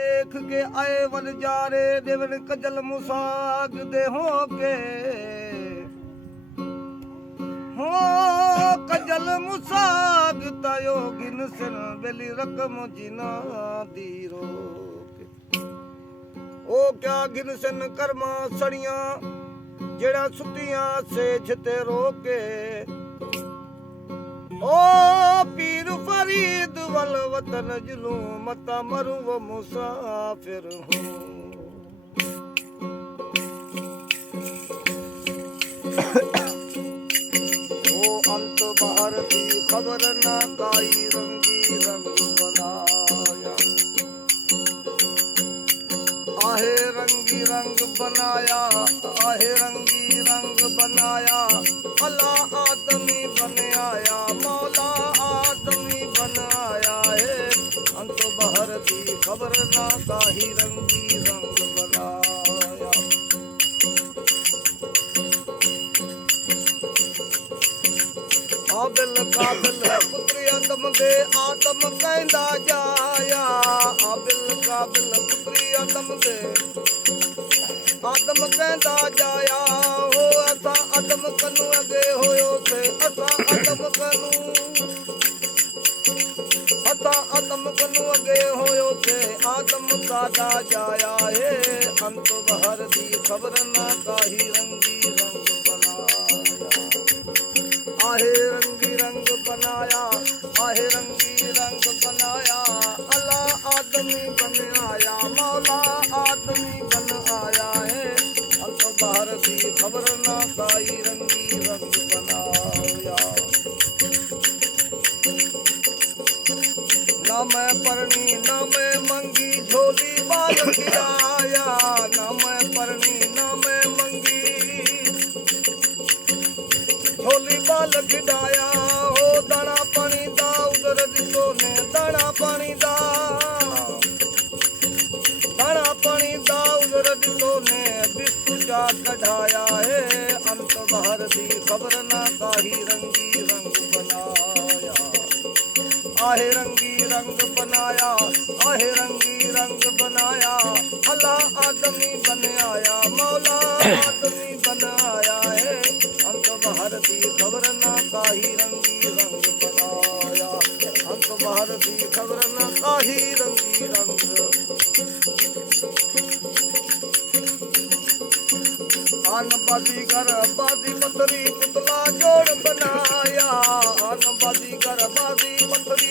देख के आए वन जारे देवन कजल मुसाग दे हो के हो कजल मुसाग तायो गिन सिन बेली रकम जिना दीरो के ओ क्या गिन सिन कर्मा सड़ियां जेड़ा सुतियां से छते रोके ओ पीर फरीद वल वतन जुलूं मता मरूं वो मुसाफिर हूँ ओ अंत बाहर की खबर ना काई रंगी रंग बनाया आहे रंगी रंग बनाया आहे रंगी रंग बनाया अल्लाह आदमी बन आया मौला आदमी बन आया है अंत बहर की खबर ना काही रंगी रंग बनाया आबिल काबिल पुत्री आदम दे आदम कहंदा जाया आबिल काबिल पुत्री आदम दे आदम कहंदा जाया हो असा आदम कनू अगे होयो से असा आदम कनू अगे होयो से आदम सादा जाया है अंत बहर दी खबर ना काही रंगी रंग बनाया आहे रंगी रंग बनाया आहे रंगी रंग बनाया अल्लाह आदमी बन आया मौला आदमी बन आया है अंत बाहर की खबर ना काई रंगी रंग बनाया ना मैं परनी ना मैं मंगी झोली बाल गिराया ना मैं परनी ना मैं मंगी झोली बाल गिराया हो दाना पानी दा उधर दिसो ने दाना पानी दा उधर दिसो ने बिस्तु जा कढ़ाया है अंत बहर दी खबर ना काही रंगी रंग बनाया आहे रंगी रंग बनाया आहे रंगी रंग बनाया अल्लाह आदमी बन आया मौला आदमी बन आया है अंत बहर दी खबर ना काही रंगी रंग बनाया अंत बहर दी खबर ना काही रंगी रंग आन बाजीगर बाजी पतरी पुतला जोड़ बनाया आन बाजीगर बाजी पतरी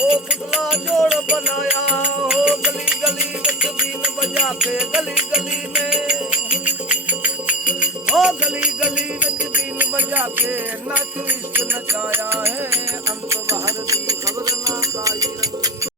ओ पुतला जोड़ बनाया हो गली गली में बीन बजा के गली गली में ओ गली गली में बीन बजा के नाच इश्क नचाया है अंत बहर दी खबर ना काई रंग